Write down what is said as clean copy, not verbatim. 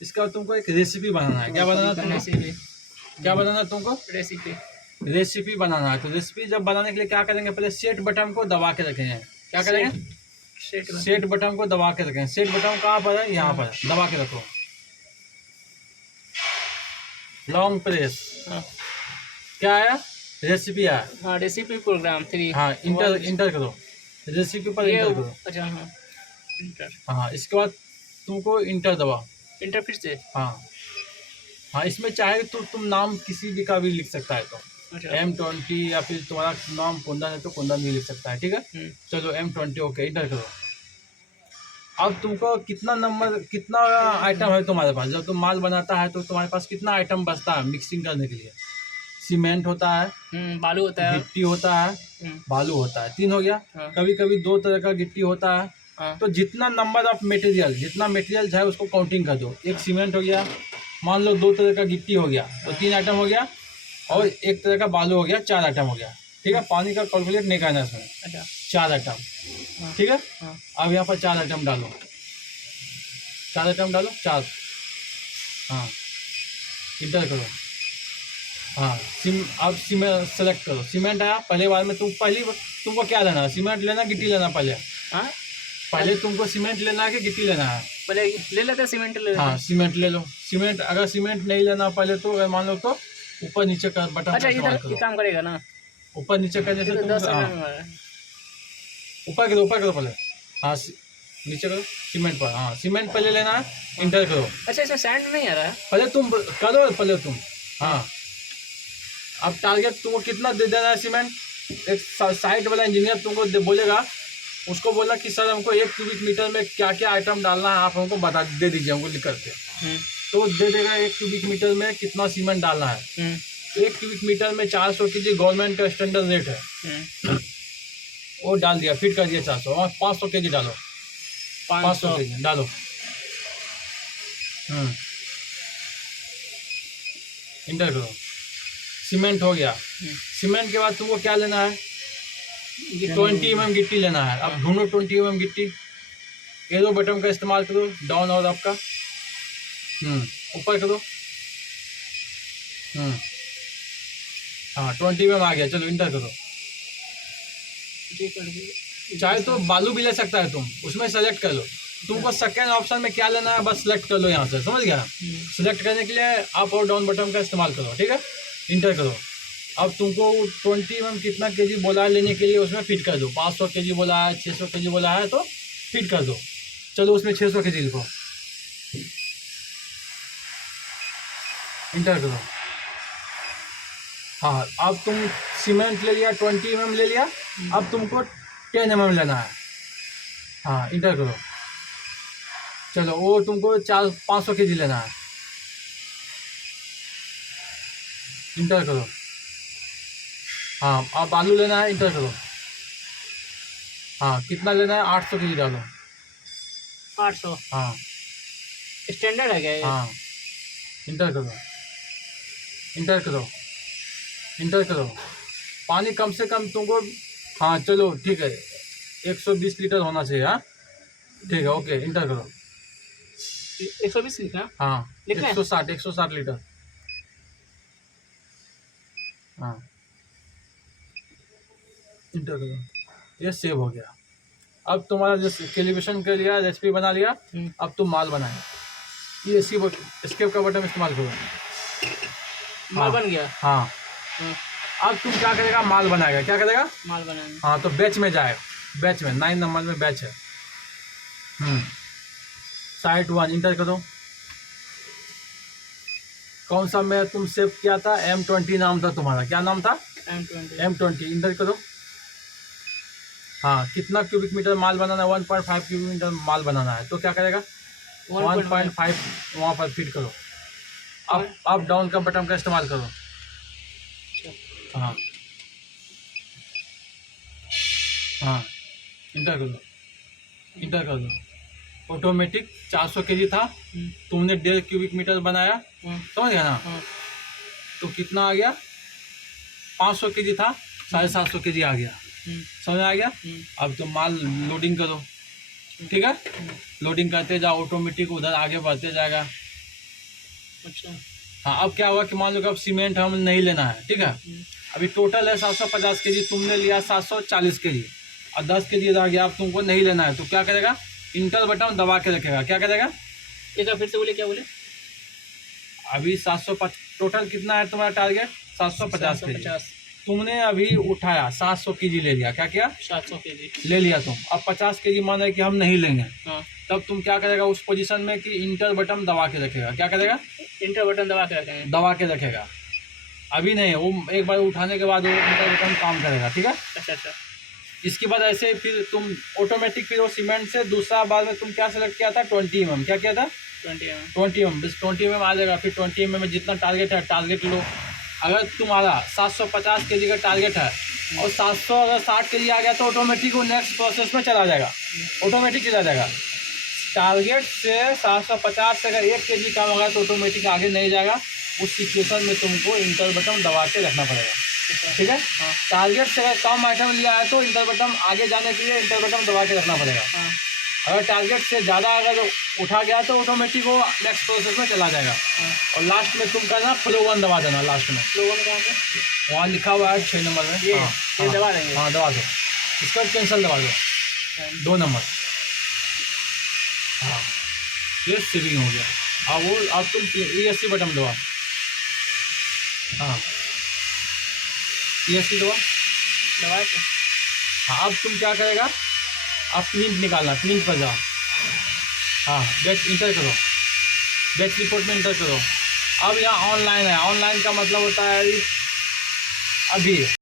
इसका बाद तुमको एक रेसिपी बनाना है। क्या बनाना है तुमको? रेसिपी। क्या बनाना है तुमको? रेसिपी। रेसिपी बनाना है। तो रेसिपी जब बनाने के लिए क्या करेंगे, पहले सेट बटन को दबा के रखेंगे। क्या करेंगे? सेट बटन को दबा के रखेंगे। सेट बटन कहाँ पर है? यहाँ पर, दबा के रखो, लॉन्ग प्रेस। क्या आया? रेसिपी आया। हाँ, रेसिपी प्रोग्राम 3। हाँ, इंटर करो, रेसिपी पर इंटर करो। अच्छा, हाँ, इंटर। हाँ, इसके बाद तुमको इंटर दबाओ। इंटर फिर से। हाँ हाँ, इसमें चाहे तो तुम नाम किसी भी का भी लिख सकता है। तो अच्छा। M20 या फिर तुम्हारा नाम कुंदन है तो कुंदन भी लिख सकता है। ठीक है, चलो M20 ओके, इंटर करो। अब तुमको कितना नंबर, कितना आइटम है तुम्हारे पास? जब तुम माल बनाता है तो तुम्हारे पास कितना आइटम बचता है मिक्सिंग करने के लिए? सीमेंट होता है, बालू होता है, गिट्टी होता है, बालू होता है। 3 हो गया। हाँ। कभी कभी 2 तरह का गिट्टी होता है। हाँ। तो जितना नंबर ऑफ मटेरियल, जितना मटेरियल है उसको काउंटिंग कर दो। एक सीमेंट हो गया, मान लो 2 तरह का गिट्टी हो गया तो 3 आइटम हो गया, और 1 तरह का बालू हो गया, 4 आइटम हो गया। ठीक है, पानी का कैलकुलेट नहीं करना इसमें। अच्छा। 4 आइटम। ठीक है, अब यहाँ पर 4 आइटम डालो, 4 आइटम डालो, 4। हाँ, इंटर करो। हाँ, अब सीमेंट सेलेक्ट करो। सीमेंट आया पहले बार में। तुमको क्या लेना है? सीमेंट लेना, गिट्टी लेना? पहले तुमको सीमेंट लेना है कि गिट्टी लेना है? पहले ले लेते हैं, सीमेंट ले लेते हैं। हाँ, सीमेंट ले लो। सीमेंट, अगर सीमेंट नहीं लेना पहले तो अगर मान लो तो ऊपर नीचे कर बटन। अच्छा, इधर ये काम करेगा ना? ऊपर नीचे करने से तुम, 10 हाँ, ऊपर करो पहले। हाँ, नीचे करो सीमेंट पर। हाँ, सीमेंट पहले लेना है, इंटर करो। अच्छा, इसमें सैंड नहीं आ रहा है? पहले तुम करो, पहले तुम। हाँ, अब टारगेट तुमको कितना दे देना है सीमेंट? एक साइट वाला इंजीनियर तुमको बोलेगा, उसको बोला कि सर हमको 1 क्यूबिक मीटर में क्या क्या आइटम डालना है, आप हमको बता दे दीजिए, हमको लिख करके। तो दे देगा 1 क्यूबिक मीटर में कितना सीमेंट डालना है। 1 क्यूबिक मीटर में 400 kg गवर्नमेंट का स्टैंडर्ड रेट है। वो डाल दिया, फिट कर दिया 400, और 500 kg डालो, 500 kg डालो। इंटर करो। सीमेंट हो गया। सीमेंट के बाद तुमको क्या लेना है? 20 mm गिट्टी लेना है। अब ढूंढो 20 mm गिट्टी। एरो बटन का इस्तेमाल करो, डाउन और अप का। ऊपर करो। हाँ, 20 mm आ गया। चलो इंटर करो। चाहे तो बालू भी ले सकता है तुम, उसमें सेलेक्ट कर लो। तुमको सेकेंड ऑप्शन में क्या लेना है बस सेलेक्ट कर लो यहाँ से, समझ गया? सेलेक्ट करने के लिए अप और डाउन बटन का इस्तेमाल करो। ठीक है, इंटर करो। अब तुमको 20 mm कितना kg बोला है लेने के लिए, उसमें फिट कर दो। 500 kg बोला है, 600 kg बोला है तो फिट कर दो। चलो उसमें 600 kg लिखो, इंटर करो। हाँ, अब तुम सीमेंट ले लिया, 20 mm ले लिया। अब तुमको 10 mm लेना है। हाँ, इंटर करो। चलो वो तुमको 500 kg लेना है। इंटर करो। हाँ, अब बालू लेना है, इंटर करो। हाँ, कितना लेना है? 800 kg डालो। 800। हाँ, स्टैंडर्ड है क्या ये? हाँ, इंटर करो, इंटर करो, इंटर करो। पानी कम से कम तुमको, हाँ चलो ठीक है, 120 लीटर होना चाहिए। हाँ, ठीक है, ओके, इंटर करो। 120 लिखा? हाँ, लिखना है? 160 लीटर। हाँ, इंटर करो। ये सेव हो गया। अब तुम्हारा जैसे कैलिब्रेशन कर लिया, रेसिपी बना लिया। अब तुम माल बनाए, ये एस्केप का बटन इस्तेमाल करो। माल बन गया। हाँ, अब तुम क्या करेगा? माल बनाएगा। क्या करेगा? माल बनाएगा। हाँ, तो बैच में जाए, बैच में 9 नंबर में बैच है। साइट 1 इंटर करो। कौन सा में तुम सेव किया था? M20 नाम था तुम्हारा। क्या नाम था? M20 इंटर करो। हाँ, कितना क्यूबिक मीटर माल बनाना है? 1.5 क्यूबिक मीटर माल बनाना है। तो क्या करेगा? 1.5 वहाँ पर फिट करो। अप डाउन का बटन का इस्तेमाल करो। हाँ हाँ, इंटर कर दो, इंटर कर दो। ऑटोमेटिक 400 kg था, तुमने 1.5 क्यूबिक मीटर बनाया, समझ गया ना? तो कितना आ गया? 500 kg था, 750 kg आ गया। समझ आ गया? अब तुम माल लोडिंग करो। ठीक है, लोडिंग करते जाओ, ऑटोमेटिक उधर आगे बढ़ते जाएगा। अच्छा। हाँ, अब क्या हुआ कि मान लो कि अब सीमेंट हम नहीं लेना है, ठीक है। अभी टोटल है 750 केजी, तुमने लिया 740 केजी और 10 केजी रह गया, अब तुमको नहीं लेना है तो क्या करेगा, इंटर बटन दबा के रखेगा। क्या करेगा, एक बार फिर से बोले, क्या बोले? अभी 750 टोटल कितना है तुम्हारा टारगेट, 750 केजी। 750। तुमने अभी उठाया 700 केजी ले लिया, क्या किया, 700 केजी। ले लिया तुम। अब 50 केजी मान है कि हम नहीं लेंगे, हाँ, तब तुम क्या करेगा उस पोजीशन में कि इंटर बटन दबा के रखेगा। क्या करेगा, इंटर बटन दबा के रखेंगे। दबा के रखेगा। अभी नहीं, वो एक बार उठाने के बाद वो इंटर बटन काम करेगा, ठीक है। अच्छा अच्छा। इसके बाद ऐसे फिर तुम ऑटोमेटिक फिर वो सीमेंट से दूसरा बाद में तुम क्या सेलेक्ट किया था, 20 mm। क्या किया था, 20 mm। 20 mm। बस 20 mm आ जाएगा। फिर 20 mm में जितना टारगेट है टारगेट लो। अगर तुम्हारा 750 केजी का टारगेट है और 700 अगर 60 केजी आ गया तो ऑटोमेटिक वो नेक्स्ट प्रोसेस में चला जाएगा, ऑटोमेटिक चला जाएगा। टारगेट से 750 से अगर 1 केजी कम होगा तो ऑटोमेटिक आगे नहीं जाएगा। उस सिचुएशन में तुमको इंटर बटन दबा के रखना पड़ेगा, ठीक है। हाँ टारगेट से अगर कम आइटम लिया है तो इंटर बटन आगे जाने के लिए इंटर बटन दबा के रखना पड़ेगा। हाँ अगर टारगेट से ज़्यादा अगर उठा गया तो ऑटोमेटिक वो नेक्स्ट प्रोसेस में चला जाएगा। हाँ। और लास्ट में तुम करना फ्लो 1 दबा देना लास्ट में, लोगों में कहाँ पे? वहाँ लिखा हुआ है 6 नंबर में। ये हाँ, ये हाँ, दबा देंगे। हाँ दबा दो, इसका कैंसिल दबा दो, 2 नंबर। हाँ, ये सेविंग हो गया। अब तुम ESC बटन दबा। हाँ, ESC दबा। दबा के। हाँ, अब तुम क्या करेगा, आप प्रिंट निकालना, प्रिंट पर जाओ। हाँ, बैच इंटर करो, बैच रिपोर्ट में इंटर करो। अब यहाँ ऑनलाइन है, ऑनलाइन का मतलब होता है अभी